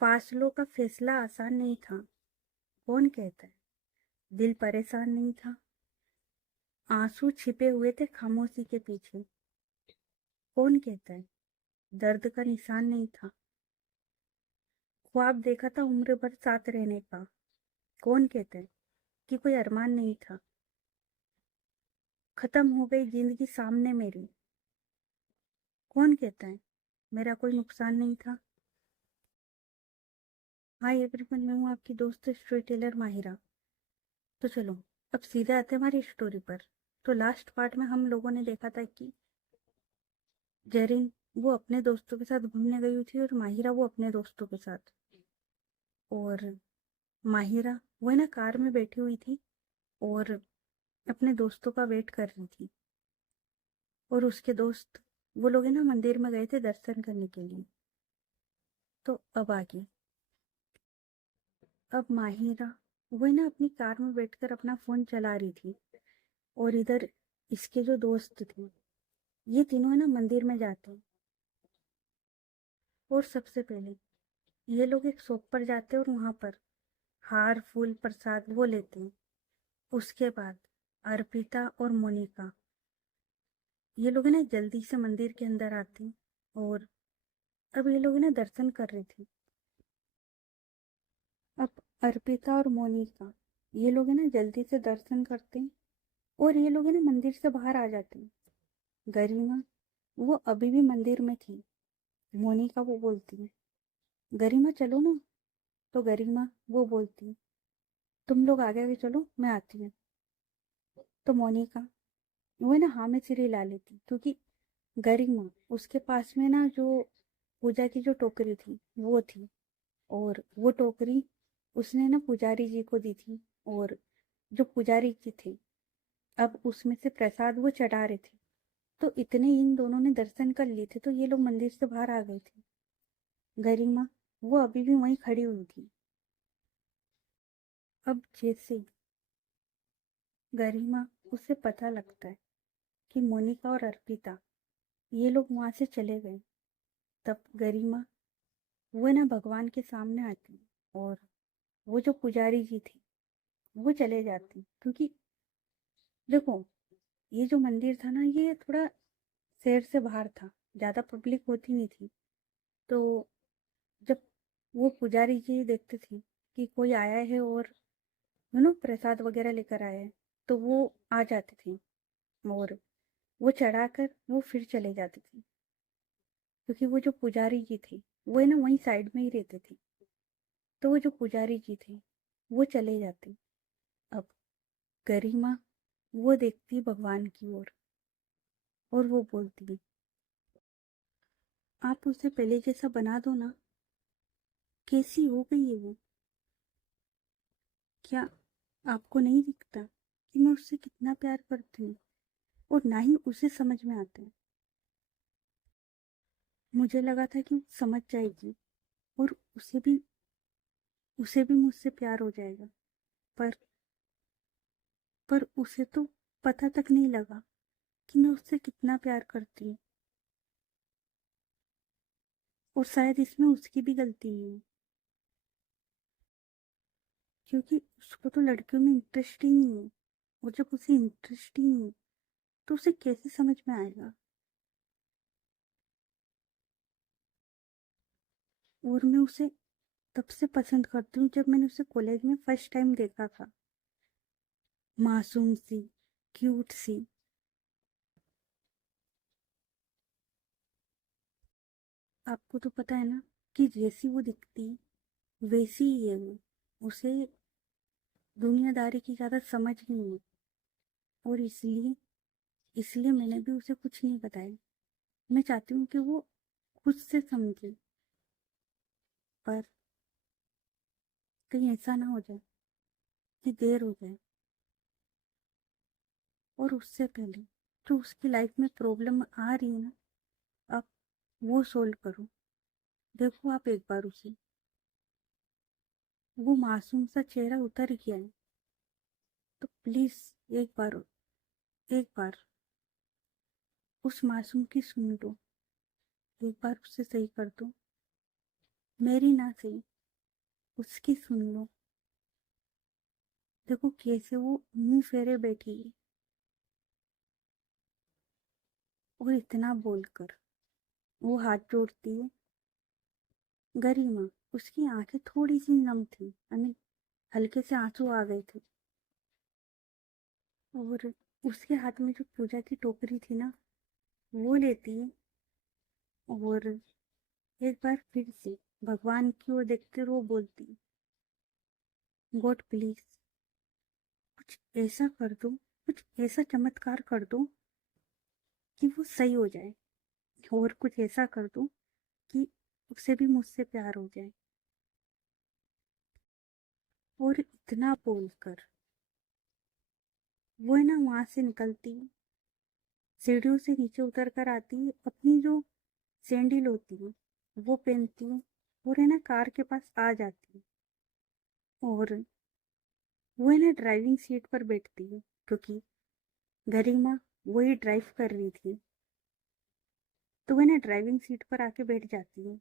फासलों का फैसला आसान नहीं था। कौन कहता है? दिल परेशान नहीं था। आंसू छिपे हुए थे खामोशी के पीछे। कौन कहता है? दर्द का निशान नहीं था। ख्वाब देखा था उम्र भर साथ रहने का। कौन कहता है कि कोई अरमान नहीं था? खत्म हो गई जिंदगी सामने मेरी। कौन कहता है मेरा कोई नुकसान नहीं था? हाय एवरीवन, मैं हूँ आपकी दोस्त स्टोरी टेलर माहिरा। तो चलो, अब सीधे आते हैं हमारी स्टोरी पर। तो लास्ट पार्ट में हम लोगों ने देखा था कि जेरिन वो अपने दोस्तों के साथ घूमने गई हुई थी और माहिरा वो अपने दोस्तों के साथ। और माहिरा वो है ना कार में बैठी हुई थी और अपने दोस्तों का वेट कर रही थी। और उसके दोस्त वो लोग है ना मंदिर में गए थे दर्शन करने के लिए। तो अब आगे, अब माहिरा वो है ना अपनी कार में बैठकर अपना फोन चला रही थी। और इधर इसके जो दोस्त थे ये तीनों है ना मंदिर में जाते हैं। और सबसे पहले ये लोग एक शॉप पर जाते हैं और वहां पर हार फूल प्रसाद वो लेते हैं। उसके बाद अर्पिता और मोनिका ये लोग है ना जल्दी से मंदिर के अंदर आते हैं। और अब ये लोग है ना दर्शन कर रहे थे। अब अर्पिता और मोनिका ये लोग है ना जल्दी से दर्शन करते हैं और ये लोग है ना मंदिर से बाहर आ जाते हैं। गरिमा वो अभी भी मंदिर में थी। मोनिका वो बोलती है, गरिमा चलो ना। तो गरिमा वो बोलती है, तुम लोग आगे आगे चलो, मैं आती हूँ। तो मोनिका वो है ना हाँ में सिर हिला लेती क्योंकि गरिमा उसके पास में ना जो पूजा की जो टोकरी थी वो थी। और वो टोकरी उसने ना पुजारी जी को दी थी। और जो पुजारी जी थे अब उसमें से प्रसाद वो चढ़ा रहे थे। तो इतने इन दोनों ने दर्शन कर लिए थे तो ये लोग मंदिर से बाहर आ गए थे। गरिमा वो अभी भी वहीं खड़ी हुई थी। अब जैसे गरिमा उसे पता लगता है कि मोनिका और अर्पिता ये लोग वहां से चले गए, तब गरिमा वो है ना भगवान के सामने आती है। और वो जो पुजारी जी थे वो चले जाते हैं क्योंकि देखो ये जो मंदिर था ना ये थोड़ा शहर से बाहर था, ज़्यादा पब्लिक होती नहीं थी। तो जब वो पुजारी जी देखते थे कि कोई आया है और प्रसाद वगैरह लेकर आया है तो वो आ जाते थे। और वो चढ़ाकर वो फिर चले जाते थे क्योंकि वो जो पुजारी जी थे वो है ना वहीं साइड में ही रहते थे। तो वो जो पुजारी जी थे वो चले जाते। अब गरिमा वो देखती भगवान की ओर और वो बोलती है, आप उसे पहले जैसा बना दो ना। कैसी हो गई है वो? क्या आपको नहीं दिखता कि मैं उससे कितना प्यार करती हूँ? और ना ही उसे समझ में आता है। मुझे लगा था कि समझ जाएगी और उसे भी मुझसे प्यार हो जाएगा। पर उसे तो पता तक नहीं लगा कि मैं उससे कितना प्यार करती हूँ। और शायद इसमें उसकी भी गलती नहीं है क्योंकि उसको तो लड़कियों में इंटरेस्ट ही नहीं है। और जब उसे इंटरेस्ट ही नहीं है तो उसे कैसे समझ में आएगा? और मैं उसे तब से पसंद करती हूँ जब मैंने उसे कॉलेज में फर्स्ट टाइम देखा था। मासूम सी, क्यूट सी। आपको तो पता है ना कि जैसी वो दिखती वैसी ही है वो। उसे दुनियादारी की ज्यादा समझ नहीं है। और इसलिए इसलिए मैंने भी उसे कुछ नहीं बताया। मैं चाहती हूँ कि वो खुद से समझे। पर कहीं ऐसा ना हो जाए कि देर हो जाए। और उससे पहले जो उसकी लाइफ में प्रॉब्लम आ रही है ना, आप वो सोल्व करो। देखो आप एक बार उसे, वो मासूम सा चेहरा उतर गया है। तो प्लीज एक बार उस मासूम की सुन लो। एक बार उसे सही कर दो। मेरी ना सही, उसकी सुन लो। देखो कैसे वो मुंह फेरे बैठी है। और इतना बोलकर वो हाथ जोड़ती है। गरिमा, उसकी आंखें थोड़ी सी नम थी, हल्के से आंसू आ गए थे। और उसके हाथ में जो पूजा की टोकरी थी ना, वो लेती है। और एक बार फिर से भगवान की ओर देखते हुए वो बोलती, गॉड प्लीज, कुछ ऐसा कर दो, कुछ ऐसा चमत्कार कर दो कि वो सही हो जाए। और कुछ ऐसा कर दो कि उसे भी मुझसे प्यार हो जाए। और इतना बोलकर वो है ना वहां से निकलती, सीढ़ियों से नीचे उतर कर आती, अपनी जो सैंडल होती है वो पहनती, और है ना कार के पास आ जाती। और वो है ना ड्राइविंग सीट पर बैठती है, क्योंकि गरिमा वही ड्राइव कर रही थी। तो वो है ना ड्राइविंग सीट पर आके बैठ जाती है।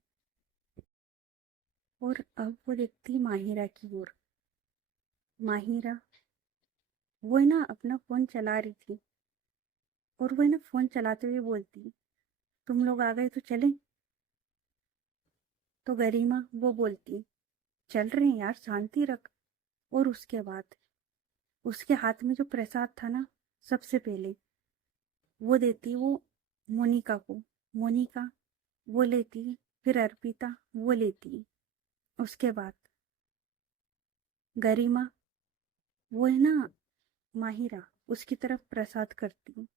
और अब वो देखती माहिरा की ओर। माहिरा वो है ना अपना फोन चला रही थी। और वो है ना फोन चलाते हुए बोलती, तुम लोग आ गए तो चलें। तो गरिमा वो बोलती, चल रहे हैं यार, शांति रख। और उसके बाद उसके हाथ में जो प्रसाद था ना, सबसे पहले वो देती वो मोनिका को। मोनिका वो लेती, फिर अर्पिता वो लेती। उसके बाद गरिमा वो है ना माहिरा उसकी तरफ प्रसाद करती।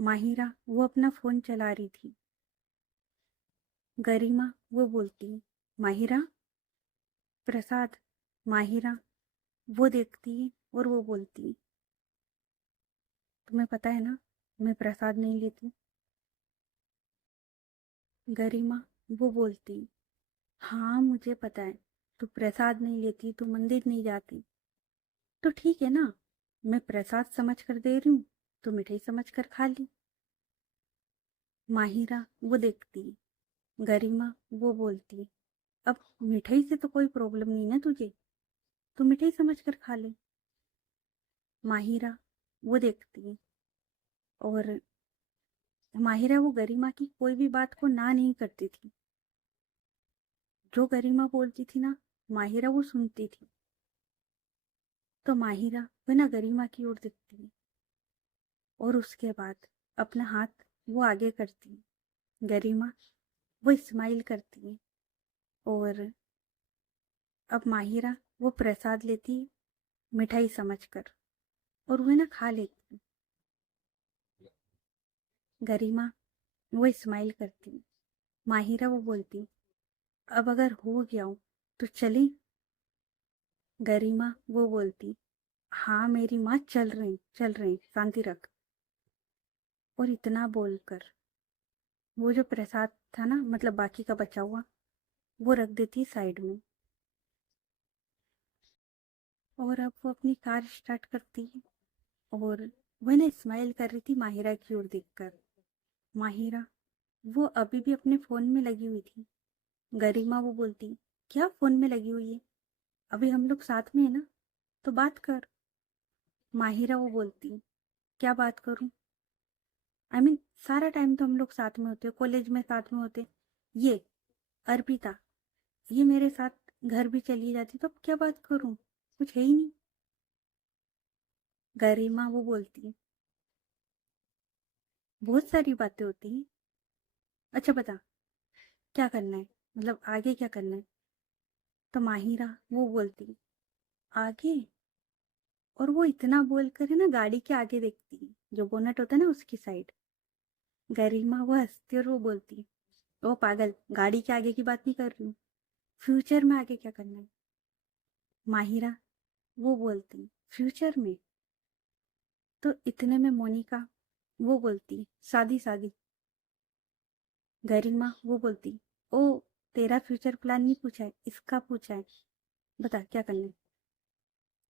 माहिरा वो अपना फोन चला रही थी। गरिमा वो बोलती, माहिरा प्रसाद। माहिरा वो देखती और वो बोलती, तुम्हें पता है ना मैं प्रसाद नहीं लेती। गरिमा वो बोलती, हाँ मुझे पता है, तू प्रसाद नहीं लेती, तू मंदिर नहीं जाती। तो ठीक है ना, मैं प्रसाद समझ कर दे रही हूँ, तो मिठाई समझ कर खा ली। माहिरा वो देखती, गरिमा वो बोलती, अब मिठाई से तो कोई प्रॉब्लम नहीं ना तुझे, तू मिठाई समझ कर खा ले। माहिरा वो देखती। और माहिरा वो गरिमा की कोई भी बात को ना नहीं करती थी। जो गरिमा बोलती थी ना, माहिरा वो सुनती थी। तो माहिरा वो ना गरिमा की ओर देखती, और उसके बाद अपना हाथ वो आगे करती। गरिमा वो स्माइल करती। और अब माहिरा वो प्रसाद लेती, मिठाई समझकर, और वो ना खा लेती। गरिमा वो स्माइल करती। माहिरा वो बोलती, अब अगर हो गया हो तो चली। गरिमा वो बोलती, हाँ मेरी माँ, चल रहे शांति रख। और इतना बोलकर वो जो प्रसाद था ना, मतलब बाकी का बचा हुआ, वो रख देती साइड में। और अब वो अपनी कार स्टार्ट करती है। और वह ना स्माइल कर रही थी माहिरा की ओर देखकर। माहिरा वो अभी भी अपने फोन में लगी हुई थी। गरिमा वो बोलती, क्या फोन में लगी हुई है, अभी हम लोग साथ में है ना, तो बात कर। माहिरा वो बोलती, क्या बात करूं, सारा टाइम तो हम लोग साथ में होते, कॉलेज में साथ में होते। ये अर्पिता, ये मेरे साथ घर भी चली जाती, तो अब क्या बात करूं, कुछ है ही नहीं। गरिमा वो बोलती, बहुत सारी बातें होती हैं। अच्छा बता, क्या करना है, मतलब आगे क्या करना है। तो माहिरा वो बोलती, आगे। और वो इतना बोलकर है ना गाड़ी के आगे देखती, जो बोनट होता है ना उसकी साइड। गरिमा वो हंसती और वो बोलती, ओ पागल, गाड़ी के आगे की बात नहीं कर रही हूँ, फ्यूचर में आगे क्या करना है। माहिरा वो बोलती, फ्यूचर में। तो इतने में मोनिका वो बोलती, शादी शादी। गरिमा वो बोलती, ओ तेरा फ्यूचर प्लान नहीं पूछा है, इसका पूछा है, बता क्या करना है।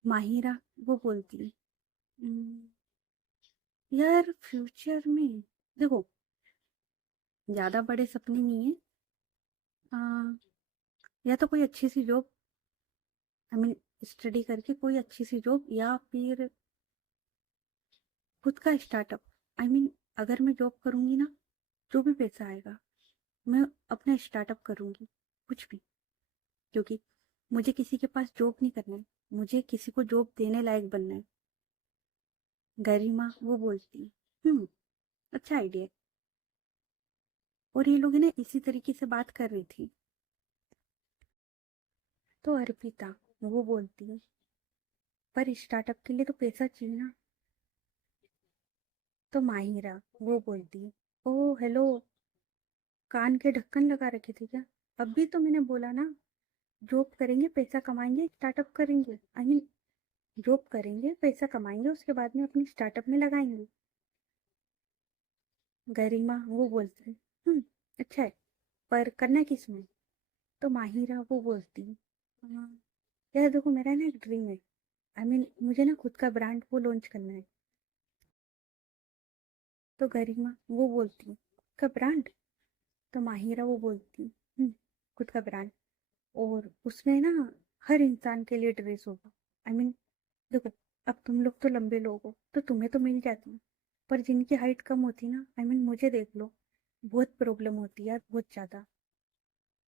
माहिरा वो बोलती, "हम्म, यार फ्यूचर में देखो, ज्यादा बड़े सपने नहीं है। आ, या तो कोई अच्छी सी जॉब, आई मीन स्टडी करके कोई अच्छी सी जॉब, या फिर खुद का स्टार्टअप। आई मीन अगर मैं जॉब करूँगी ना, जो भी पैसा आएगा मैं अपना स्टार्टअप करूँगी, कुछ भी। क्योंकि मुझे किसी के पास जॉब नहीं करना है, मुझे किसी को जॉब देने लायक बनना है। गरिमा वो बोलती है, अच्छा आइडिया है। और ये लोग ना इसी तरीके से बात कर रही थी। तो अर्पिता वो बोलती है, पर स्टार्टअप के लिए तो पैसा चाहिए ना। तो माहिरा वो बोलती है, ओ हेलो, कान के ढक्कन लगा रखे थे क्या? अभी तो मैंने बोला ना, जॉब करेंगे पैसा कमाएंगे स्टार्टअप करेंगे, आई मीन जॉब करेंगे पैसा कमाएंगे उसके बाद में अपनी स्टार्टअप में लगाएंगे। गरिमा वो बोलती है, अच्छा है, पर करना किस में? तो माहिरा वो बोलती है, "हाँ, यार देखो मेरा ना एक ड्रीम है, आई मीन मुझे ना खुद का ब्रांड वो लॉन्च करना है। तो गरिमा वो बोलती है, का ब्रांड? तो माहिरा वो बोलती है, खुद का ब्रांड, और उसमें ना हर इंसान के लिए ड्रेस होगा। आई मीन देखो, अब तुम लोग तो लंबे लोग हो तो तुम्हें तो मिल जाती है, पर जिनकी हाइट कम होती ना, आई मीन मुझे देख लो, बहुत प्रॉब्लम होती है यार, बहुत ज़्यादा।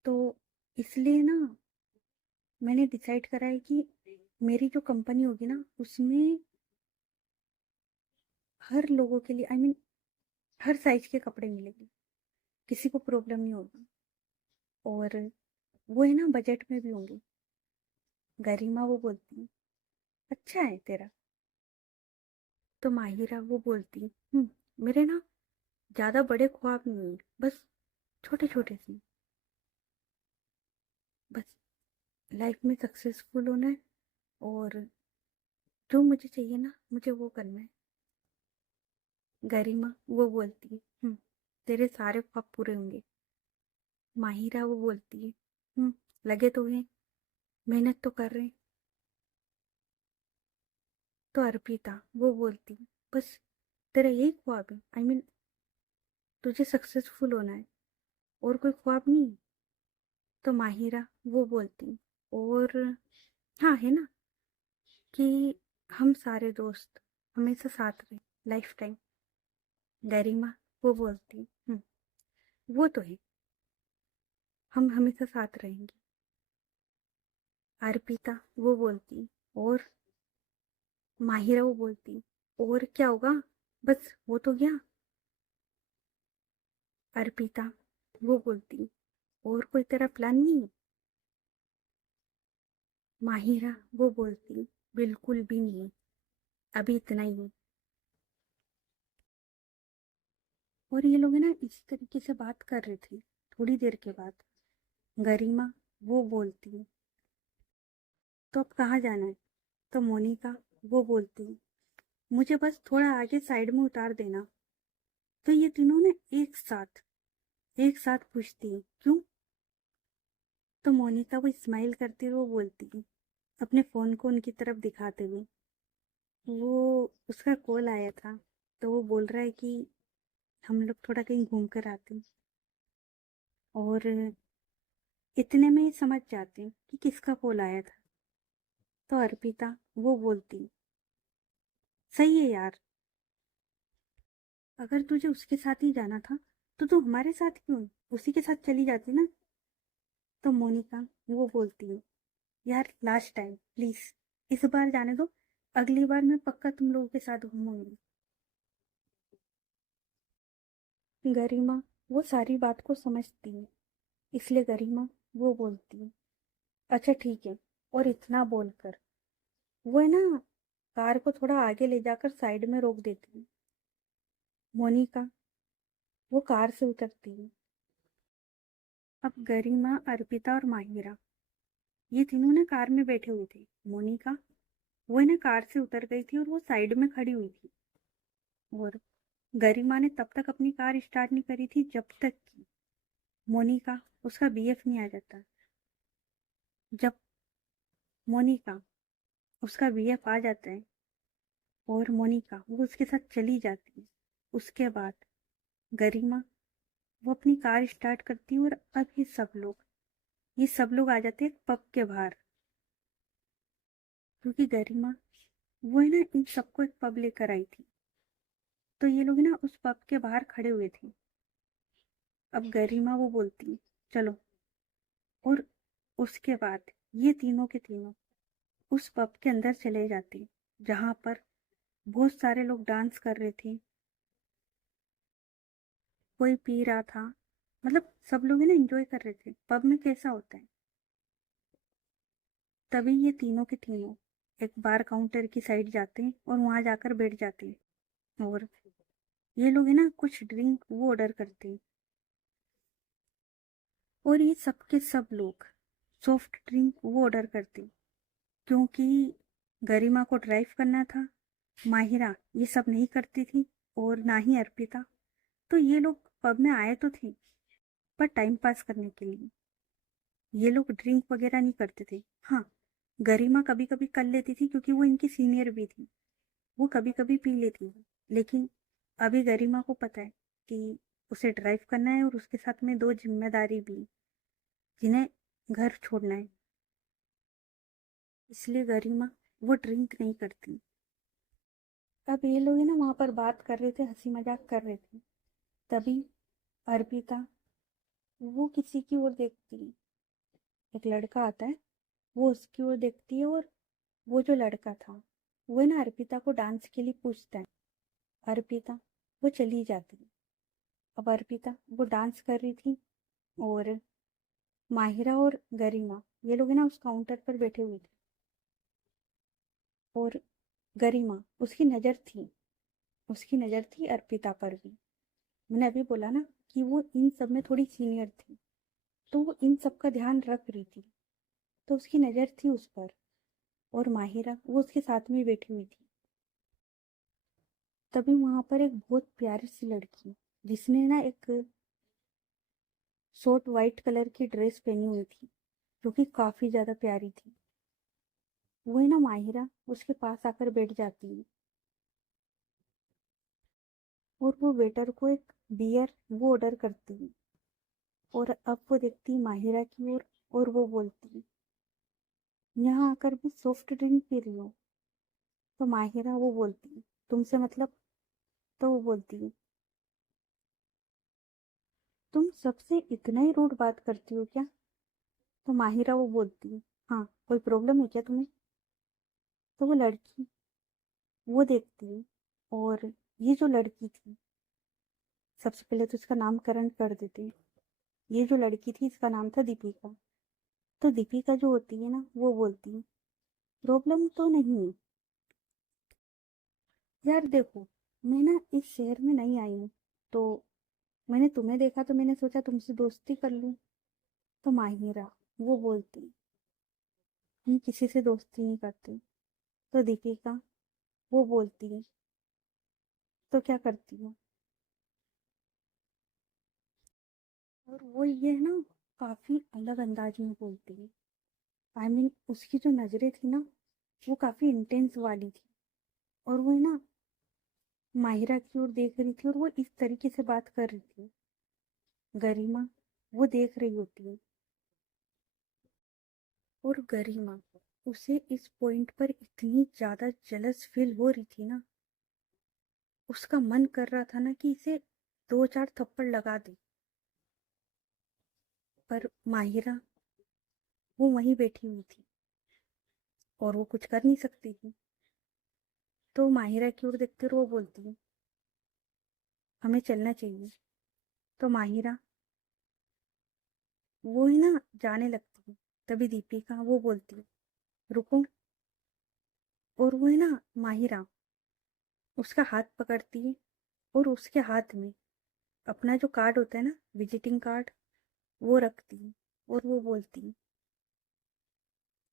तो इसलिए ना मैंने डिसाइड करा है कि मेरी जो कंपनी होगी ना उसमें हर लोगों के लिए, आई मीन हर साइज के कपड़े मिलेंगे, किसी को प्रॉब्लम नहीं होगी। और वो है ना बजट में भी होंगे। गरिमा वो बोलती है, अच्छा है तेरा। तो माहिरा वो बोलती है, मेरे ना ज़्यादा बड़े ख्वाब नहीं है, बस छोटे छोटे से, बस लाइफ में सक्सेसफुल होना है, और जो मुझे चाहिए ना मुझे वो करना है। गरिमा वो बोलती है, तेरे सारे ख्वाब पूरे होंगे। माहिरा वो बोलती है, लगे तो हैं, मेहनत तो कर रहे हैं। तो अर्पिता वो बोलती है, बस तेरा यही ख्वाब है, आई मीन तुझे सक्सेसफुल होना है, और कोई ख्वाब नहीं है? तो माहिरा वो बोलती है, और हाँ है ना, कि हम सारे दोस्त हमेशा साथ रहे लाइफ टाइम। गरिमा वो बोलती है, वो तो है, हम हमेशा साथ रहेंगे। अर्पिता वो बोलती है, और माहिरा वो बोलती है, और क्या होगा, बस वो तो गया। अर्पिता वो बोलती है, और कोई तेरा प्लान नहीं है? माहिरा वो बोलती है, बिल्कुल भी नहीं है, अभी इतना ही है। और ये लोग है ना इसी तरीके से बात कर रहे थे। थोड़ी देर के बाद गरिमा वो बोलती है, तो अब कहाँ जाना है? तो मोनिका वो बोलती है, मुझे बस थोड़ा आगे साइड में उतार देना। तो ये तीनों ने एक साथ पूछती है, क्यों? तो मोनिका वो स्माइल करती हुई वो बोलती है, अपने फोन को उनकी तरफ दिखाते हुए, वो उसका कॉल आया था, तो वो बोल रहा है कि हम लोग थोड़ा कहीं घूम कर आते हैं। और इतने में ही समझ जाते हैं कि किसका कॉल आया था। तो अर्पिता वो बोलती, सही है यार, अगर तुझे उसके साथ ही जाना था तो तू हमारे साथ क्यों उसी के साथ चली जाती ना। तो मोनिका वो बोलती है, यार लास्ट टाइम प्लीज, इस बार जाने दो, अगली बार मैं पक्का तुम लोगों के साथ घूमूंगी। गरिमा वो सारी बात को समझती है, इसलिए गरिमा वो बोलती है, अच्छा ठीक है। और इतना बोलकर वो है ना कार को थोड़ा आगे ले जाकर साइड में रोक देती है। मोनिका वो कार से उतरती है। अब गरिमा, अर्पिता और माहिरा ये तीनों ना कार में बैठे हुए थे। मोनिका वो है ना कार से उतर गई थी और वो साइड में खड़ी हुई थी। और गरिमा ने तब तक अपनी कार स्टार्ट नहीं करी थी जब तक कि मोनिका उसका बीएफ नहीं आ जाता। जब मोनिका उसका बीएफ आ जाता है और मोनिका वो उसके साथ चली जाती है, उसके बाद गरिमा वो अपनी कार स्टार्ट करती है, और अब ये सब लोग ये सब लोग आ जाते हैं पब के बाहर, क्योंकि गरिमा वो है ना इन सबको एक पब लेकर आई थी। तो ये लोग ना उस पब के बाहर खड़े हुए थे। अब गरिमा वो बोलती चलो, और उसके बाद ये तीनों के तीनों उस पब के अंदर चले जाते, जहां पर बहुत सारे लोग डांस कर रहे थे, कोई पी रहा था, मतलब सब लोग है ना एंजॉय कर रहे थे। पब में कैसा होता है। तभी ये तीनों के तीनों एक बार काउंटर की साइड जाते हैं और वहां जाकर बैठ जाते हैं, और ये लोग है ना कुछ ड्रिंक वो ऑर्डर करते हैं। और ये सब के सब लोग सॉफ्ट ड्रिंक वो ऑर्डर करते हैं, क्योंकि गरिमा को ड्राइव करना था, माहिरा ये सब नहीं करती थी, और ना ही अर्पिता। तो ये लोग पब में आए तो थे, पर टाइम पास करने के लिए। ये लोग ड्रिंक वगैरह नहीं करते थे। हाँ, गरिमा कभी कभी कर लेती थी, क्योंकि वो इनकी सीनियर भी थी, वो कभी कभी पी लेती थी। लेकिन अभी गरिमा को पता है कि उसे ड्राइव करना है, और उसके साथ में दो जिम्मेदारी भी, जिन्हें घर छोड़ना है। इसलिए गरिमा वो ड्रिंक नहीं करती। अब ये लोग है ना वहां पर बात कर रहे थे, हंसी मजाक कर रहे थे। तभी अर्पिता वो किसी की ओर देखती है। एक लड़का आता है, वो उसकी ओर देखती है, और वो जो लड़का था वो है ना अर्पिता को डांस के लिए पूछता है। अर्पिता वो चली जाती है। अब अर्पिता वो डांस कर रही थी, और माहिरा और गरिमा ये लोग है ना उस काउंटर पर बैठे हुए थे। और गरिमा उसकी नज़र थी अर्पिता पर भी। मैंने अभी बोला ना कि वो इन सब में थोड़ी सीनियर थी, तो वो इन सब का ध्यान रख रही थी, तो उसकी नज़र थी उस पर। और माहिरा वो उसके साथ में बैठी हुई थी। तभी वहां पर एक बहुत प्यारी सी लड़की, जिसने ना एक शॉर्ट वाइट कलर की ड्रेस पहनी हुई थी, जो कि काफी ज्यादा प्यारी थी, वो है ना माहिरा उसके पास आकर बैठ जाती है। और वो वेटर को एक बियर वो ऑर्डर करती है। और अब वो देखती है माहिरा की ओर, और वो बोलती है यहाँ आकर भी सॉफ्ट ड्रिंक पी रही हो। तो माहिरा वो बोलती है तुमसे मतलब। तो वो बोलती है तुम सबसे इतना ही रूड बात करती हो क्या। तो माहिरा वो बोलती है हाँ, कोई प्रॉब्लम है क्या तुम्हें। तो वो लड़की वो देखती है, और ये जो लड़की थी, सबसे पहले तो इसका नामकरण कर देते हैं। ये जो लड़की थी इसका नाम था दीपिका। तो दीपिका जो होती है ना वो बोलती है प्रॉब्लम तो नहीं है यार, देखो मैं ना इस शहर में नहीं आई हूँ, तो मैंने तुम्हें देखा तो मैंने सोचा तुमसे दोस्ती कर लूँ। तो माहिरा वो बोलती हम किसी से दोस्ती नहीं करते। तो दीपिका वो बोलती है तो क्या करती हो। और वो ये ना काफी अलग अंदाज में बोलती है। उसकी जो नजरें थी ना वो काफी इंटेंस वाली थी, और वो है ना माहिरा की ओर देख रही थी, और वो इस तरीके से बात कर रही थी। गरिमा वो देख रही होती है, और गरिमा उसे इस पॉइंट पर इतनी ज्यादा जेलस फील हो रही थी ना, उसका मन कर रहा था ना कि इसे दो चार थप्पड़ लगा दे। पर माहिरा वो वहीं बैठी हुई थी, और वो कुछ कर नहीं सकती थी। तो माहिरा की ओर देखते हुए वो बोलती है हमें चलना चाहिए। तो माहिरा वो ही ना जाने लगती है। तभी दीपिका वो बोलती है रुको। और वो है ना माहिरा उसका हाथ पकड़ती है, और उसके हाथ में अपना जो कार्ड होता है ना, विजिटिंग कार्ड, वो रखती है। और वो बोलती है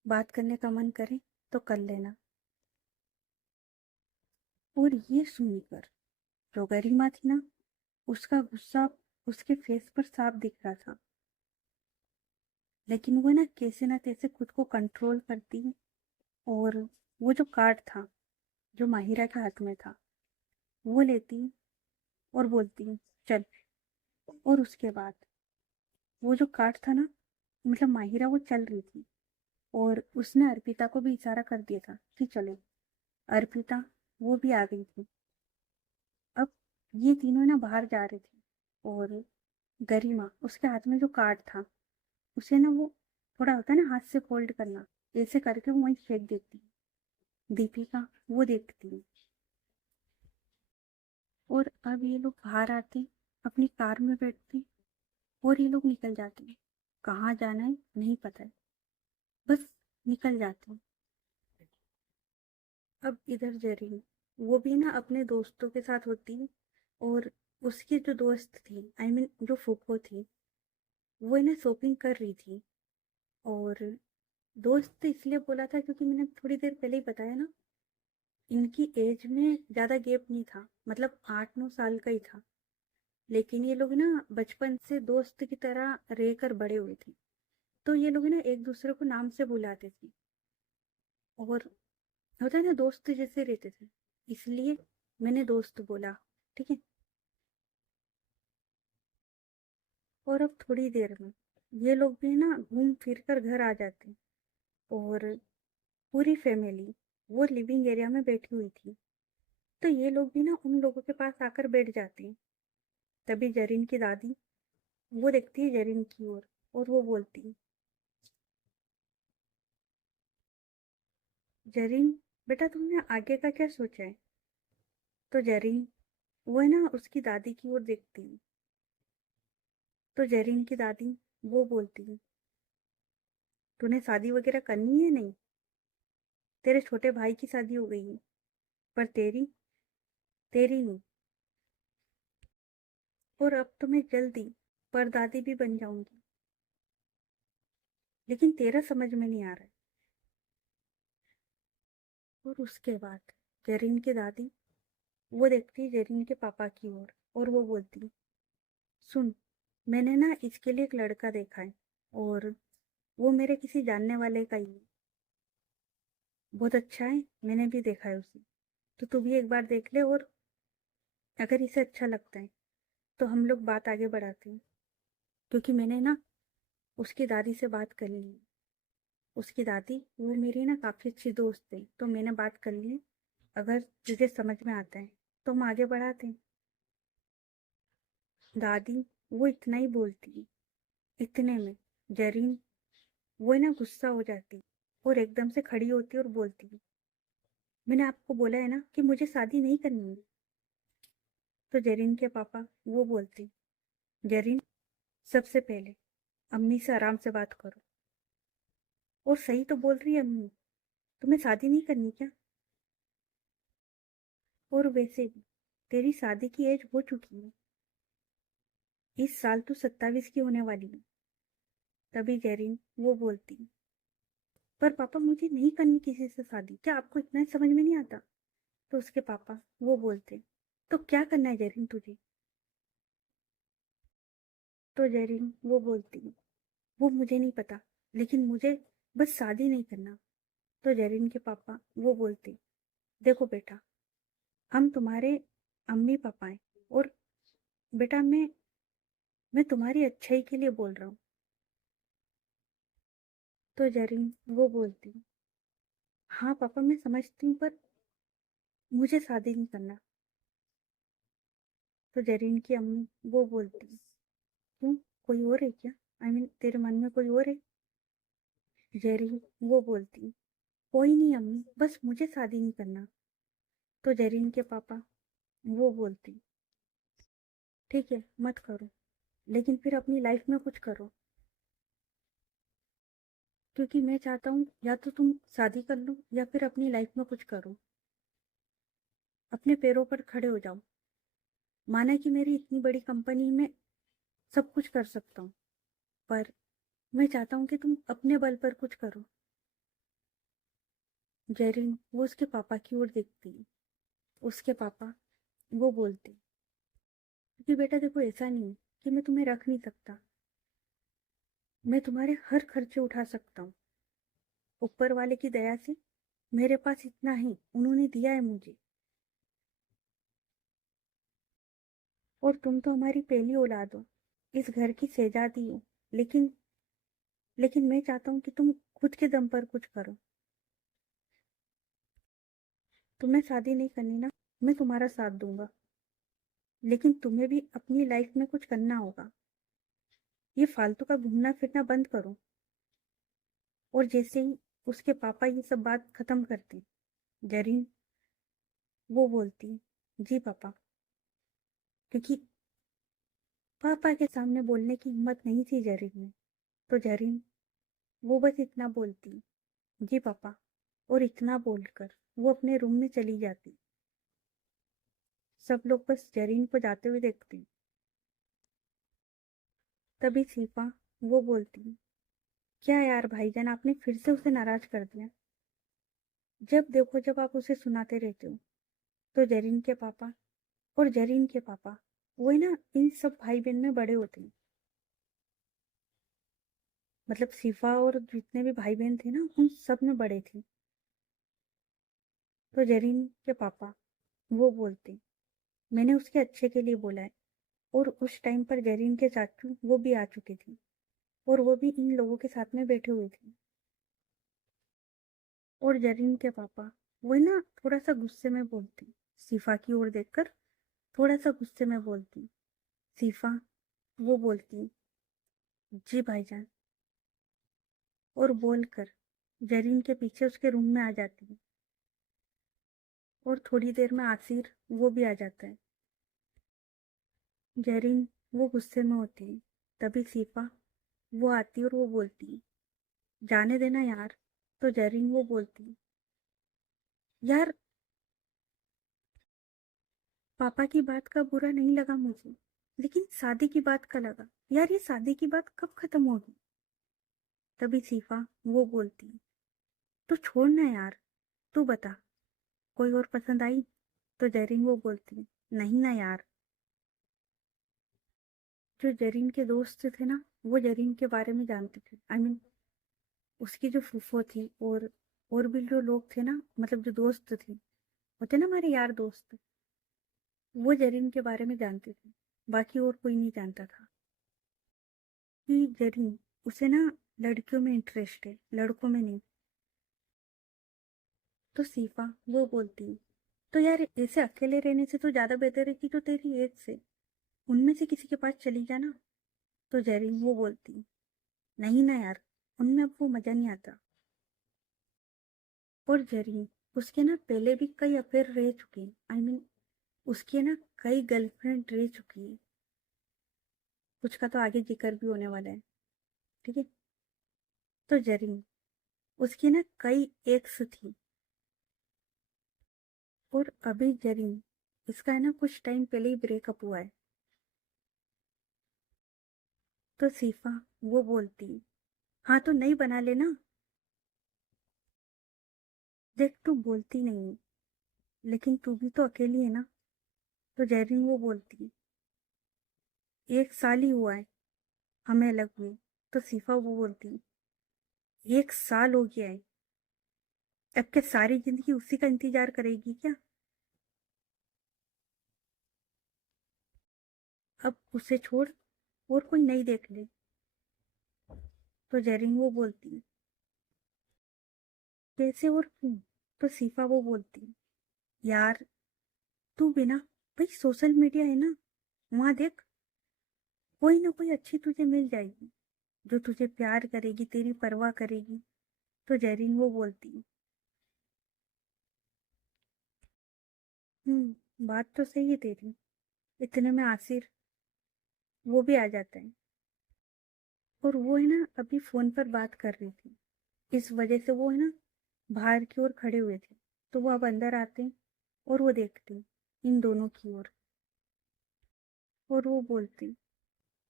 बात करने का मन करे तो कर लेना। और ये सुनकर जो गरिमा थी ना, उसका गुस्सा उसके फेस पर साफ दिख रहा था। लेकिन वो ना कैसे ना तैसे खुद को कंट्रोल करती है, और वो जो कार्ड था जो माहिरा के हाथ में था वो लेती है, और बोलती है चल। और उसके बाद वो जो कार्ड था ना मतलब माहिरा वो चल रही थी और उसने अर्पिता को भी इशारा कर दिया था कि चलो। अर्पिता वो भी आ गई थी। अब ये तीनों ना बाहर जा रहे थे और गरिमा उसके हाथ में जो कार्ड था उसे ना वो थोड़ा होता है ना हाथ से फोल्ड करना, ऐसे करके वो वहीं फेंक देती है। दीपिका वो देखती है और अब ये लोग बाहर आते, अपनी कार में बैठते और ये लोग निकल जाते हैं। कहाँ जाना है नहीं पता है, बस निकल जाते हैं। अब इधर जरीन वो भी ना अपने दोस्तों के साथ होती है और उसकी जो दोस्त थी आई मीन जो फूफो थी वो ना शॉपिंग कर रही थी। और दोस्त इसलिए बोला था क्योंकि मैंने थोड़ी देर पहले ही बताया ना, इनकी एज में ज़्यादा गैप नहीं था, मतलब 8-9 साल का ही था। लेकिन ये लोग ना बचपन से दोस्त की तरह रहकर बड़े हुए थे, तो ये लोग ना एक दूसरे को नाम से बुलाते थे और होता है ना दोस्त जैसे रहते थे, इसलिए मैंने दोस्त बोला। ठीक है। और अब थोड़ी देर में ये लोग भी ना घूम फिर कर घर आ जाते और पूरी फैमिली वो लिविंग एरिया में बैठी हुई थी, तो ये लोग भी ना उन लोगों के पास आकर बैठ जाते हैं। तभी जरीन की दादी वो देखती है जरीन की ओर और वो बोलती है, जरीन बेटा तुमने आगे का क्या सोचा है? तो जरीन वो है ना उसकी दादी की ओर देखती है। तो जरीन की दादी वो बोलती है, तूने शादी वगैरह करनी है नहीं, तेरे छोटे भाई की शादी हो गई है, पर तेरी तेरी नहीं। और अब तो मैं जल्दी परदादी भी बन जाऊंगी, लेकिन तेरा समझ में नहीं आ रहा है। और उसके बाद जरीन की दादी वो देखती है जरीन के पापा की ओर और वो बोलती है, सुन, मैंने ना इसके लिए एक लड़का देखा है और वो मेरे किसी जानने वाले का ही है। बहुत अच्छा है, मैंने भी देखा है उसे, तो तू भी एक बार देख ले और अगर इसे अच्छा लगता है तो हम लोग बात आगे बढ़ाते हैं। क्योंकि मैंने ना उसकी दादी से बात कर ली है। उसकी दादी वो मेरी ना काफ़ी अच्छी दोस्त है, तो मैंने बात कर ली है। अगर तुझे समझ में आता है तो हम आगे बढ़ाते हैं। दादी वो इतना ही बोलती है। इतने में जरीन वो ना गुस्सा हो जाती और एकदम से खड़ी होती और बोलती है, मैंने आपको बोला है ना कि मुझे शादी नहीं करनी है। तो जरीन के पापा वो बोलते, जरीन सबसे पहले अम्मी से आराम से बात करो। और सही तो बोल रही है अम्मी, तुम्हें शादी नहीं करनी क्या? और वैसे भी तेरी शादी की एज हो चुकी है, इस साल तू 27 की होने वाली है। तभी जरीन वो बोलती, पर पापा मुझे नहीं करनी किसी से शादी, क्या आपको इतना समझ में नहीं आता? तो उसके पापा वो बोलते, तो क्या करना है जरीन तुझे? तो जरीन वो बोलती, वो मुझे नहीं पता, लेकिन मुझे बस शादी नहीं करना। तो जरीन के पापा वो बोलते, देखो बेटा, हम तुम्हारे अम्मी पापा हैं और बेटा मैं तुम्हारी अच्छाई के लिए बोल रहा हूँ। तो जरीन वो बोलती, हाँ पापा मैं समझती हूँ, पर मुझे शादी नहीं करना। तो जरीन की अम्मी वो बोलती, क्यों, कोई और है क्या? आई मीन तेरे मन में कोई और है? जरीन वो बोलती, कोई नहीं अम्मी, बस मुझे शादी नहीं करना। तो जरीन के पापा वो बोलते, ठीक है मत करो, लेकिन फिर अपनी लाइफ में कुछ करो। क्योंकि मैं चाहता हूँ या तो तुम शादी कर लो या फिर अपनी लाइफ में कुछ करो, अपने पैरों पर खड़े हो जाओ। माना कि मेरी इतनी बड़ी कंपनी में सब कुछ कर सकता हूँ, पर मैं चाहता हूँ कि तुम अपने बल पर कुछ करो। जेरिन वो उसके पापा की ओर देखती है। उसके पापा वो बोलते, कि बेटा देखो ऐसा नहीं है कि मैं तुम्हें रख नहीं सकता, मैं तुम्हारे हर खर्चे उठा सकता हूँ। ऊपर वाले की दया से मेरे पास इतना ही उन्होंने दिया है मुझे। और तुम तो हमारी पहली औलाद हो, इस घर की शहजादी हो, लेकिन लेकिन मैं चाहता हूँ कि तुम खुद के दम पर कुछ करो। तुम्हें शादी नहीं करनी ना, मैं तुम्हारा साथ दूंगा, लेकिन तुम्हें भी अपनी लाइफ में कुछ करना होगा। ये फालतू का घूमना फिरना बंद करो। और जैसे ही उसके पापा ये सब बात खत्म करते, जरीन वो बोलती, जी पापा, क्योंकि पापा के सामने बोलने की हिम्मत नहीं थी जरीन में। तो जरीन वो बस इतना बोलती, जी पापा, और इतना बोलकर वो अपने रूम में चली जाती। सब लोग बस जरीन को जाते हुए देखते। तभी सीफा वो बोलती, क्या यार भाईजान, आपने फिर से उसे नाराज कर दिया। जब देखो जब आप उसे सुनाते रहते हो। तो जरीन के पापा और जरीन के पापा वही ना इन सब भाई बहन में बड़े होते हैं। मतलब सीफा और जितने भी भाई बहन थे ना उन सब में बड़े थे। तो जरीन के पापा वो बोलते, मैंने उसके अच्छे के लिए बोला है। और उस टाइम पर जरीन के चाचू वो भी आ चुके थे, और वो भी इन लोगों के साथ में बैठे हुए थे। और जरीन के पापा वही ना थोड़ा सा गुस्से में बोलते, सीफा की ओर देखकर थोड़ा सा गुस्से में बोलती। सीफा वो बोलती, जी भाईजान, और बोलकर जरीन के पीछे उसके रूम में आ जाती है। और थोड़ी देर में आसिर वो भी आ जाता है। जरीन वो गुस्से में होती है। तभी सीफा वो आती और वो बोलती, जाने देना यार। तो जरीन वो बोलती, यार पापा की बात का बुरा नहीं लगा मुझे, लेकिन शादी की बात का लगा। यार ये शादी की बात कब खत्म होगी। तभी सीफा वो बोलती, तो छोड़ ना यार, तू बता, कोई और पसंद आई। तो जरीन वो बोलती, नहीं ना यार। जो जरीन के दोस्त थे ना वो जरीन के बारे में जानते थे। आई मीन उसकी जो फूफो थी, और भी जो लोग थे ना, मतलब जो दोस्त थे, होते ना हमारे यार दोस्त, वो जरीन के बारे में जानते थे। बाकी और कोई नहीं जानता था कि जरीन उसे ना लड़कियों में इंटरेस्ट है, लड़कों में नहीं। तो सीफा वो बोलती, तो यार ऐसे अकेले रहने से तो ज्यादा बेहतर है कि तो तेरी एज से उनमें से किसी के पास चली जाना। तो जरीन वो बोलती, नहीं ना यार, उनमें अब वो मजा नहीं आता। और जरीन उसके ना पहले भी कई अफेयर रह चुके हैं। आई मीन उसकी ना कई गर्लफ्रेंड रह चुकी है। कुछ का तो आगे जिक्र भी होने वाला है, ठीक है। तो जरीन उसकी ना कई एक्स थी। और अभी जरीन इसका है ना कुछ टाइम पहले ही ब्रेकअप हुआ है। तो सीफा वो बोलती, हाँ तो नहीं बना लेना। देख तू बोलती नहीं है, लेकिन तू भी तो अकेली है ना। तो जरीन वो बोलती, 1 साल ही हुआ है हमें अलग हुए। तो सीफा वो बोलती, 1 साल हो गया है, अब क्या सारी जिंदगी उसी का इंतजार करेगी क्या। अब उसे छोड़ और कोई नहीं देख ले। तो जरीन वो बोलती, कैसे और क्यों। तो सीफा वो बोलती, यार तू भी ना, भाई सोशल मीडिया है ना, वहां देख, कोई ना कोई अच्छी तुझे मिल जाएगी जो तुझे प्यार करेगी, तेरी परवाह करेगी। तो जरीन वो बोलती, बात तो सही है तेरी। इतने में आसिर वो भी आ जाता है। और वो है ना अभी फोन पर बात कर रही थी, इस वजह से वो है ना बाहर की ओर खड़े हुए थे। तो वो अब अंदर आते हैं और वो देखते हैं इन दोनों की ओर। और वो बोलती,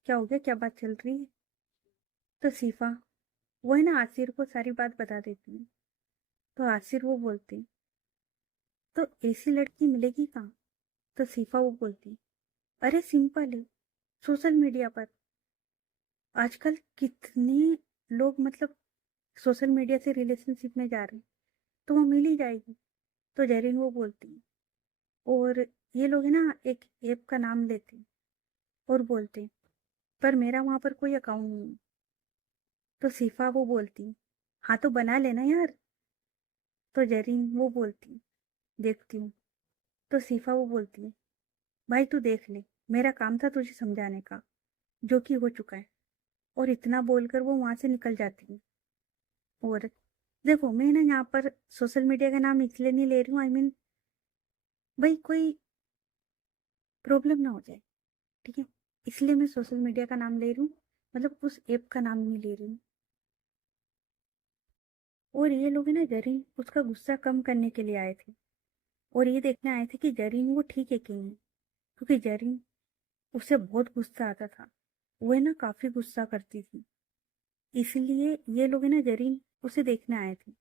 क्या हो गया, क्या बात चल रही है। तो सीफा वो है ना आसिर को सारी बात बता देती है। तो आसिर वो बोलती, तो ऐसी लड़की मिलेगी कहाँ। तो सीफा वो बोलती, अरे सिंपल है, सोशल मीडिया पर आजकल कितने लोग मतलब सोशल मीडिया से रिलेशनशिप में जा रहे हैं, तो वो मिल ही जाएगी। तो जैरिन वो बोलती, और ये लोग है ना एक ऐप का नाम लेते और बोलते, पर मेरा वहां पर कोई अकाउंट नहीं है। तो सिफा वो बोलती, हाँ तो बना लेना यार। तो जरीन वो बोलती, देखती हूँ। तो सिफा वो बोलती, भाई तू देख ले, मेरा काम था तुझे समझाने का, जो कि हो चुका है। और इतना बोलकर वो वहां से निकल जाती है। और देखो मैं ना यहाँ पर सोशल मीडिया का नाम इसलिए नहीं ले रही हूँ, आई मीन भाई कोई प्रॉब्लम ना हो जाए, ठीक है, इसलिए मैं सोशल मीडिया का नाम ले रही हूँ, मतलब उस ऐप का नाम नहीं ले रही हूँ। और ये लोग है ना, जरीन उसका गुस्सा कम करने के लिए आए थे, और ये देखने आए थे कि जरीन वो ठीक है कि नहीं, क्योंकि जरीन उसे बहुत गुस्सा आता था, वो है ना काफी गुस्सा करती थी, इसलिए ये लोग है ना जरीन उसे देखने आए थे।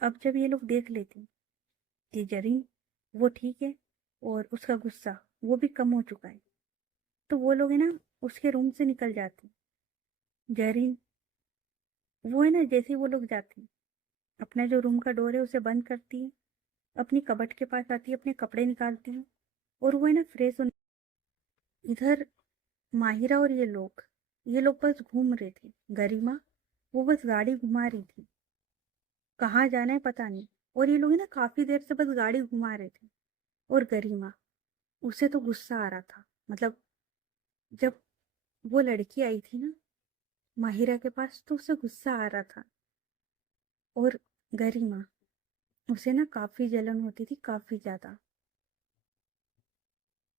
अब जब ये लोग देख लेते कि जरीन वो ठीक है और उसका गुस्सा वो भी कम हो चुका है, तो वो लोग है ना उसके रूम से निकल जाते। जरीन वो है ना जैसे ही वो लोग जाते, अपना जो रूम का डोर है उसे बंद करती है, अपनी कबट के पास आती है, अपने कपड़े निकालती है, और वो है ना फ्रेश होने। इधर माहिरा और ये लोग बस घूम रहे थे। गरिमा वो बस गाड़ी घुमा रही थी, कहाँ जाना है पता नहीं। और ये लोग है ना काफी देर से बस गाड़ी घुमा रहे थे। और गरिमा उसे तो गुस्सा आ रहा था, मतलब जब वो लड़की आई थी ना माहिरा के पास, तो उसे गुस्सा आ रहा था। और गरिमा उसे ना काफी जलन होती थी, काफी ज्यादा।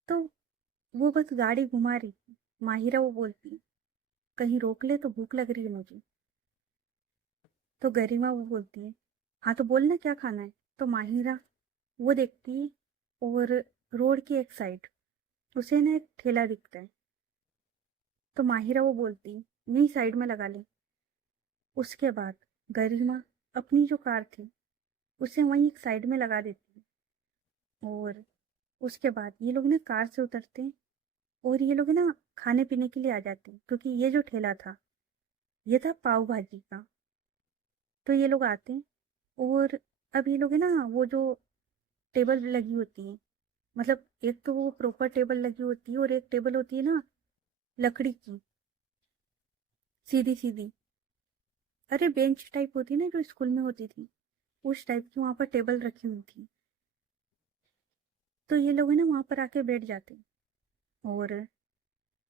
तो वो बस गाड़ी घुमा रही थी। माहिरा वो बोलती, कहीं रोक ले, तो भूख लग रही है मुझे। तो गरिमा वो बोलती है, हाँ तो बोल ना क्या खाना है। तो माहिरा वो देखती है, और रोड की एक साइड उसे ना एक ठेला दिखता है। तो माहिरा वो बोलती है, यही साइड में लगा ले। उसके बाद गरिमा अपनी जो कार थी उसे वहीं एक साइड में लगा देती है। और उसके बाद ये लोग ना कार से उतरते हैं, और ये लोग ना खाने पीने के लिए आ जाते हैं, क्योंकि ये जो ठेला था ये था पाव भाजी का। तो ये लोग आते हैं, और अब ये लोग है ना वो जो टेबल लगी होती है, मतलब एक तो वो प्रॉपर टेबल लगी होती है, और एक टेबल होती है ना लकड़ी की, सीधी सीधी, अरे बेंच टाइप होती है ना जो स्कूल में होती थी, उस टाइप की वहां पर टेबल रखी हुई थी। तो ये लोग है ना वहां पर आके बैठ जाते हैं, और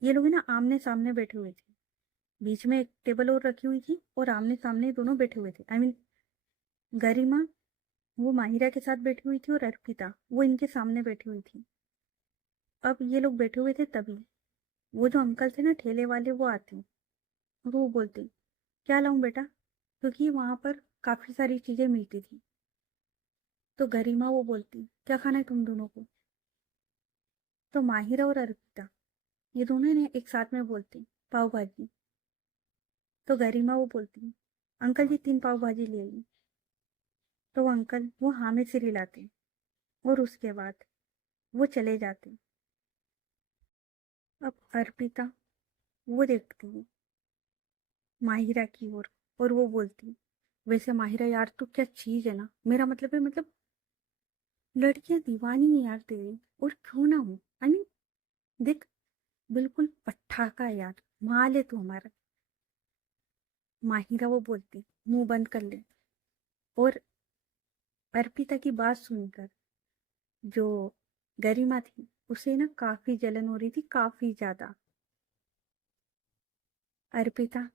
ये लोग है ना आमने सामने बैठे हुए थे। बीच में एक टेबल और रखी हुई थी, और आमने सामने दोनों बैठे हुए थे, आई मीन गरिमा वो माहिरा के साथ बैठी हुई थी, और अर्पिता वो इनके सामने बैठी हुई थी। अब ये लोग बैठे हुए थे, तभी वो जो अंकल थे ना ठेले वाले वो आते हैं, और वो बोलते, क्या लाऊं बेटा, क्योंकि वहां पर काफी सारी चीजें मिलती थी। तो गरिमा वो बोलती, क्या खाना है तुम दोनों को। तो माहिरा और अर्पिता ये दोनों ने एक साथ में बोलते, पाव भाजी। तो गरिमा वो बोलती, अंकल जी 3 पाव भाजी ले आइए। तो वो अंकल वो हाँ में सिर हिलाते, और उसके बाद वो चले जाते। अब अर्पिता वो देखती है माहिरा की ओर, और वो बोलती, वैसे माहिरा यार तू क्या चीज है ना, मेरा मतलब है, मतलब लड़कियां दीवानी है यार तेरी, और क्यों ना हो, आई मीन देख, बिल्कुल पटाखा है यार, माल है तू हमारा। माहिरा वो बोलती, मुंह बंद कर ले। और अर्पिता की बात सुनकर जो गरिमा थी उसे ना काफी जलन हो रही थी, काफी ज्यादा। अर्पिता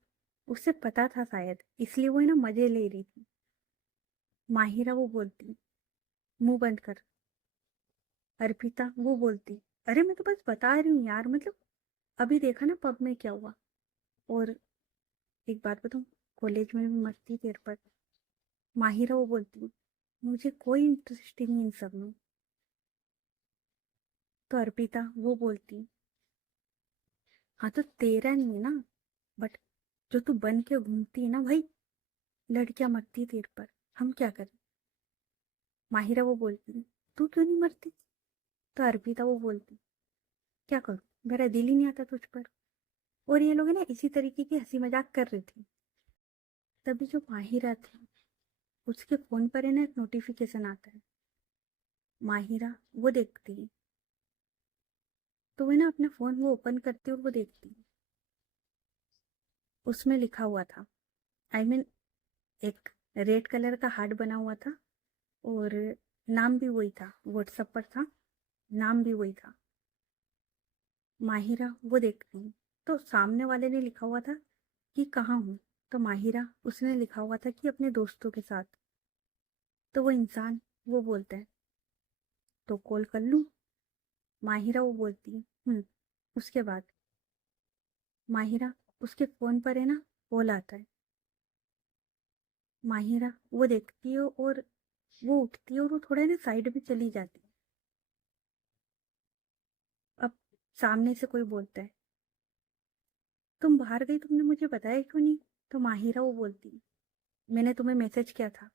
उसे पता था शायद, इसलिए वो है ना मजे ले रही थी। माहिरा वो बोलती, मुंह बंद कर। अर्पिता वो बोलती, अरे मैं तो बस बता रही हूँ यार, मतलब अभी देखा ना पब में क्या हुआ। और एक बात बताऊँ, कॉलेज में भी मस्ती तेरे पर। माहिरा वो बोलती, मुझे कोई इंटरेस्ट ही नहीं इन सब में। तो अर्पिता वो बोलती, हाँ तो तेरा नहीं है ना, बट जो तू बन के घूमती है ना भाई, लड़कियां मरती तेरे पर, हम क्या करें। माहिरा वो बोलती, तू क्यों नहीं मरती। तो अर्पिता वो बोलती, क्या करूं, मेरा दिल ही नहीं आता तुझ पर। और ये लोग है ना इसी तरीके की हंसी मजाक कर रहे थे। तभी जो माहिरा थी उसके फोन पर है ना एक नोटिफिकेशन आता है। माहिरा वो देखती है, तो वो ना अपना फोन वो ओपन करती है, और वो देखती है उसमें लिखा हुआ था, आई मीन एक रेड कलर का हार्ट बना हुआ था और नाम भी वही था, व्हाट्सएप पर था, नाम भी वही था, माहिरा। वो देखती हूँ तो सामने वाले ने लिखा हुआ था कि कहाँ हूँ, तो माहिरा उसने लिखा हुआ था कि अपने दोस्तों के साथ। तो वो इंसान वो बोलता है तो कॉल कर लूँ। माहिरा वो बोलती है उसके बाद माहिरा उसके फोन पर है ना, कॉल आता है। माहिरा वो देखती है और वो उठती है और वो थोड़ा ना साइड में चली जाती है। अब सामने से कोई बोलता है तुम बाहर गई, तुमने मुझे बताया क्यों नहीं? तो माहिरा वो बोलती है मैंने तुम्हें मैसेज किया था,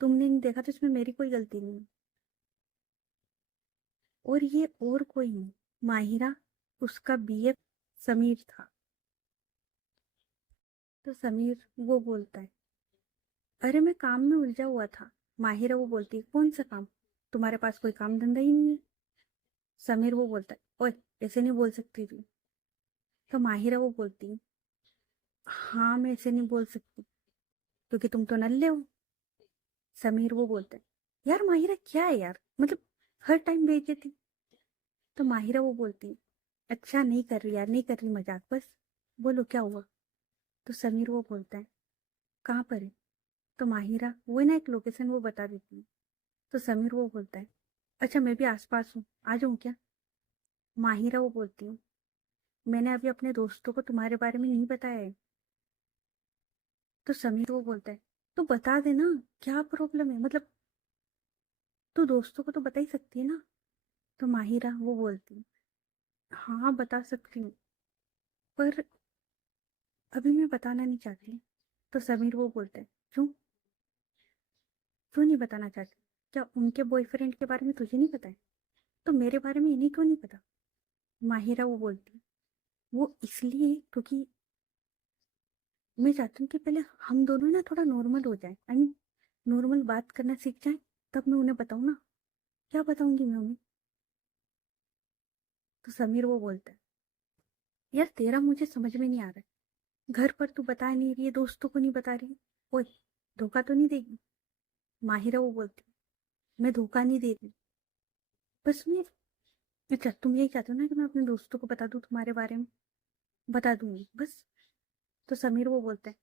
तुमने नहीं देखा, तो इसमें मेरी कोई गलती नहीं है। और ये और कोई नहीं, माहिरा उसका बीएफ समीर था। तो समीर वो बोलता है अरे मैं काम में उलझा हुआ था। माहिरा वो बोलती है कौन सा काम, तुम्हारे पास कोई काम धंधा ही नहीं है। समीर वो बोलता है ओए ऐसे नहीं बोल सकती तू। तो माहिरा वो बोलती है हाँ मैं ऐसे नहीं बोल सकती क्योंकि तुम तो नल्ले हो। समीर वो बोलता है यार माहिरा क्या है यार, मतलब हर टाइम बेइज्जती। तो माहिरा वो बोलती है अच्छा नहीं कर रही यार, नहीं कर रही मजाक, बस बोलो क्या हुआ। तो समीर वो बोलता है कहाँ पर है? तो माहिरा वो ना एक लोकेशन वो बता देती है। तो समीर वो बोलता है अच्छा मैं भी आसपास हूँ, आ जाऊँ क्या? माहिरा वो बोलती हूँ मैंने अभी अपने दोस्तों को तुम्हारे बारे में नहीं बताया है। तो समीर वो बोलता है तो बता देना, क्या प्रॉब्लम है, मतलब तू दोस्तों को तो बता ही सकती है ना। तो माहिरा वो बोलती है हाँ बता सकती हूँ, पर अभी मैं बताना नहीं चाहती। तो समीर वो बोलता है क्यों, क्यों नहीं बताना चाहती? क्या उनके बॉयफ्रेंड के बारे में तुझे नहीं पता है? तो मेरे बारे में इन्हें क्यों नहीं पता? माहिरा वो बोलती है वो इसलिए क्योंकि मैं चाहती हूँ कि पहले हम दोनों ना थोड़ा नॉर्मल हो जाए, आई मीन नॉर्मल बात करना सीख जाए, तब मैं उन्हें बताऊँ ना। क्या बताऊंगी मैं उन्हें? तो समीर वो बोलता है यार तेरा मुझे समझ में नहीं आ रहा है, घर पर तू बता नहीं रही है, दोस्तों को नहीं बता रही है, ओए धोखा तो नहीं देगी? माहिरा वो बोलती मैं धोखा नहीं दे रही, बस मैं अच्छा तुम यही चाहते हो ना कि मैं अपने दोस्तों को बता दूं तुम्हारे बारे में? बता दूंगी बस। तो समीर वो बोलता है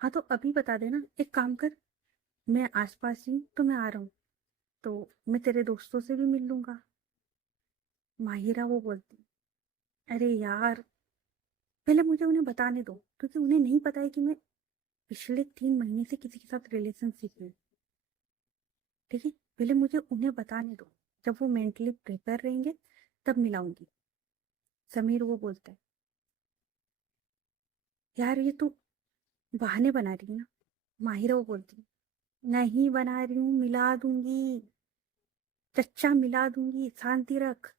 हाँ तो अभी बता देना, एक काम कर, मैं आसपास ही हूँ तो मैं आ रहा हूँ, तो मैं तेरे दोस्तों से भी मिल लूंगा। माहिरा वो बोलती अरे यार पहले मुझे उन्हें बताने दो, क्योंकि उन्हें नहीं पता है कि मैं पिछले 3 महीने से किसी के साथ रिलेशनशिप में। ठीक है, पहले मुझे उन्हें बताने दो, जब वो मेंटली प्रिपेयर रहेंगे तब मिलाऊंगी। समीर वो बोलता है यार ये तू बहाने बना रही है ना। माहिरा वो बोलती है नहीं बना रही हूँ, मिला दूंगी, चच्चा मिला दूंगी, शांति रख।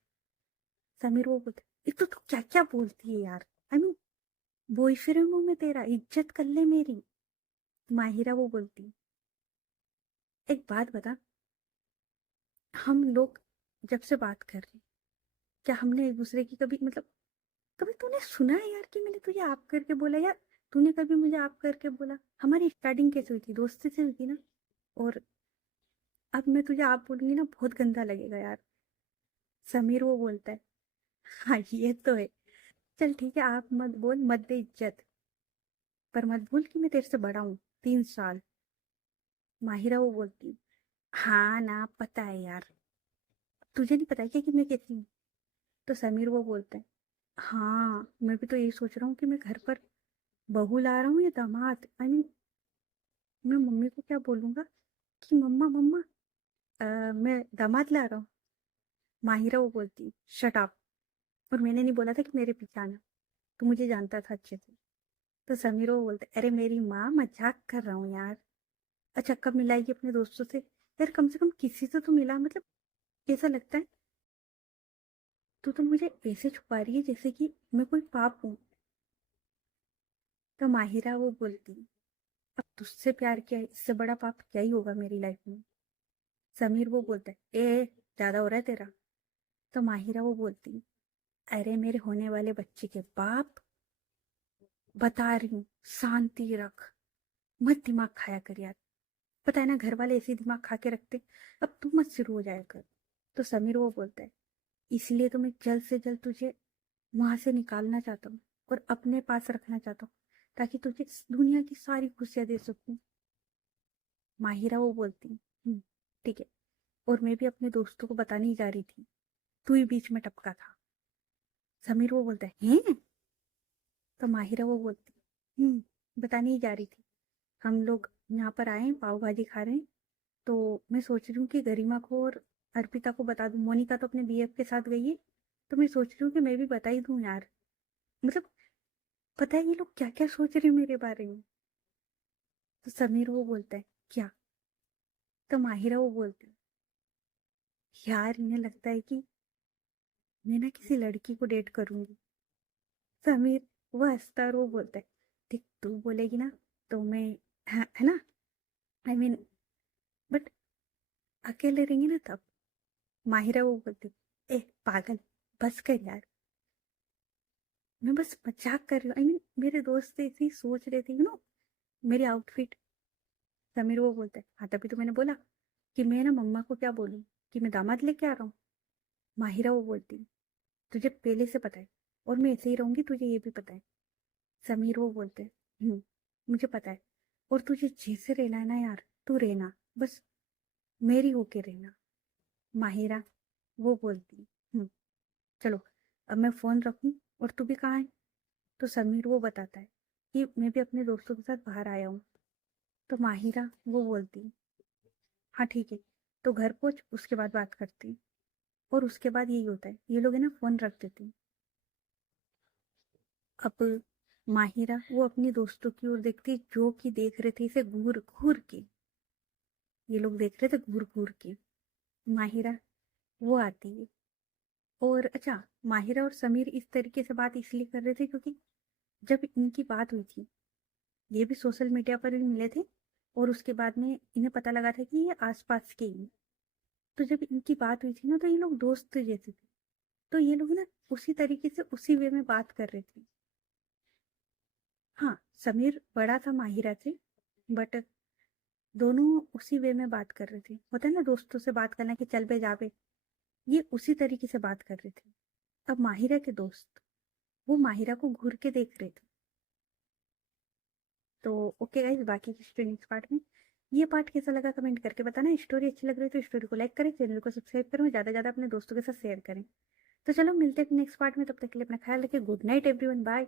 समीर वो बोलता है एक तो तू क्या क्या बोलती है यार, आई मीन बॉयफ्रेंड हूँ मैं तेरा, इज्जत कर ले मेरी। माहिरा वो बोलती एक बात बता, हम लोग जब से बात कर रहे हैं, क्या हमने एक दूसरे की कभी मतलब कभी तूने सुना है यार कि मैंने तुझे आप करके बोला, यार तूने कभी मुझे आप करके बोला? हमारी स्टार्टिंग कैसे हुई थी, दोस्ती से हुई थी ना। और अब मैं तुझे आप बोलूंगी ना, बहुत गंदा लगेगा यार। समीर वो बोलता है हाँ ये तो है, चल ठीक है आप मत बोल, मत दे इज्जत, पर मत भूल कि मैं तेरे से बड़ा हूँ 3 साल। माहिरा वो बोलती है हाँ ना पता है यार, तुझे नहीं पता है क्या कि मैं कैसी हूँ? तो समीर वो बोलता है हाँ मैं भी तो यही सोच रहा हूँ कि मैं घर पर बहू ला रहा हूँ या दामाद, आई मीन मैं मम्मी को क्या बोलूंगा कि मम्मा मम्मा मैं दामाद ला रहा हूँ। माहिरा वो बोलती शट अप, और मैंने नहीं बोला था कि मेरे पीछे आना, तो मुझे जानता था अच्छे से। तो समीर वो बोलते अरे मेरी माँ मजाक कर रहा हूँ यार। अच्छा कब मिलाएगी अपने दोस्तों से? यार कम से कम किसी से तो मिला, मतलब कैसा लगता है? तू तो मुझे ऐसे छुपा रही है जैसे कि मैं कोई पाप हूँ। तो माहिरा वो बोलती अब तुझसे प्यार किया है, इससे बड़ा पाप क्या ही होगा मेरी लाइफ में। समीर वो बोलता है ए ज्यादा हो रहा है तेरा। तो माहिरा वो बोलती अरे मेरे होने वाले बच्चे के बाप, बता रही हूँ, शांति रख, मत दिमाग खाया कर यार। पता है ना, घर वाले ऐसे ही दिमाग खा के रखते। अब तू मत शुरू हो जाया कर। तो समीर वो बोलता है, इसलिए तो मैं जल्द से जल्द तुझे वहां से निकालना चाहता हूँ और अपने पास रखना चाहता हूँ, ताकि तुझे इस दुनिया की सारी खुशियां दे सकूं। माहिरा वो बोलती, ठीक है। और मैं भी अपने दोस्तों को बताने ही जा रही थी, तू ही बीच में टपका था। समीर वो बोलता है, हैं? तो माहिरा वो बोलती, बताने ही जा रही थी। हम लोग यहाँ पर आए हैं, पाव भाजी खा रहे हैं, तो मैं सोच रही हूँ कि गरिमा को और अर्पिता को बता दूं। मोनिका तो अपने बीएफ के साथ गई है, तो मैं सोच रही हूँ कि मैं भी बता ही दूं यार। मतलब, पता है ये लोग क्या क्या सोच रहे हैं मेरे बारे में। तो समीर वो बोलता है, क्या? तो माहिरा वो बोलती है, यार इन्हें लगता है कि मैं ना किसी लड़की को डेट करूंगी। समीर वो हंसता और वो बोलता है, देख तू बोलेगी ना तो मैं, है ना, आई मीन, बट अकेले रहेंगे ना तब। माहिरा वो बोलती, ए पागल, बस कर यार, मैं बस मजाक कर रही हूँ। आई मीन मेरे दोस्त ऐसे ही सोच रहे थे, मेरी आउटफिट। समीर वो बोलता है, हाँ तभी तो मैंने बोला कि मैं ना मम्मा को क्या बोलूँ कि मैं दामाद लेके आ रहा हूँ। माहिरा वो बोलती है, तुझे पहले से पता है और मैं ऐसे ही रहूंगी, तुझे ये भी पता है। समीर वो बोलते हैं, मुझे पता है। और तुझे जैसे रहना है ना यार, तू रहना, बस मेरी होके रहना। माहिरा वो बोलती है, चलो अब मैं फोन रखूं, और तू भी कहाँ है? तो समीर वो बताता है कि मैं भी अपने दोस्तों के साथ बाहर आया हूँ। तो माहिरा वो बोलती, हाँ ठीक है, तो घर पहुंच, उसके बाद बात करती हैं। और उसके बाद यही होता है, ये लोग है ना फोन रख देते हैं। अब माहिरा वो अपनी दोस्तों की ओर देखती, जो कि देख रहे थे इसे घूर घूर के। ये लोग देख रहे थे घूर घूर के। माहिरा वो आती है, और अच्छा, माहिरा और समीर इस तरीके से बात इसलिए कर रहे थे क्योंकि जब इनकी बात हुई थी, ये भी सोशल मीडिया पर भी मिले थे, और उसके बाद में इन्हें पता लगा था कि ये आसपास के ही हैं। तो जब इनकी बात हुई थी ना, तो ये लोग दोस्त जैसे थे। तो ये लोग ना उसी तरीके से उसी वे में बात कर रहे थे। हाँ, समीर बड़ा था माहिरा से, बट दोनों उसी वे में बात कर रहे थे। होता है ना दोस्तों से बात करना कि चल बे जा बे, ये उसी तरीके से बात कर रहे थे। अब माहिरा के दोस्त वो माहिरा को घूर के देख रहे थे। तो ओके गाइस, बाकी की स्टोरी नेक्स्ट पार्ट में। ये पार्ट कैसा लगा कमेंट करके बताना। स्टोरी अच्छी लग रही है तो स्टोरी को लाइक करें, चैनल को सब्सक्राइब करें, ज़्यादा से ज़्यादा अपने दोस्तों के साथ शेयर करें। तो चलो मिलते हैं नेक्स्ट पार्ट में, तब तक के लिए अपना ख्याल रखें। Good night everyone, bye.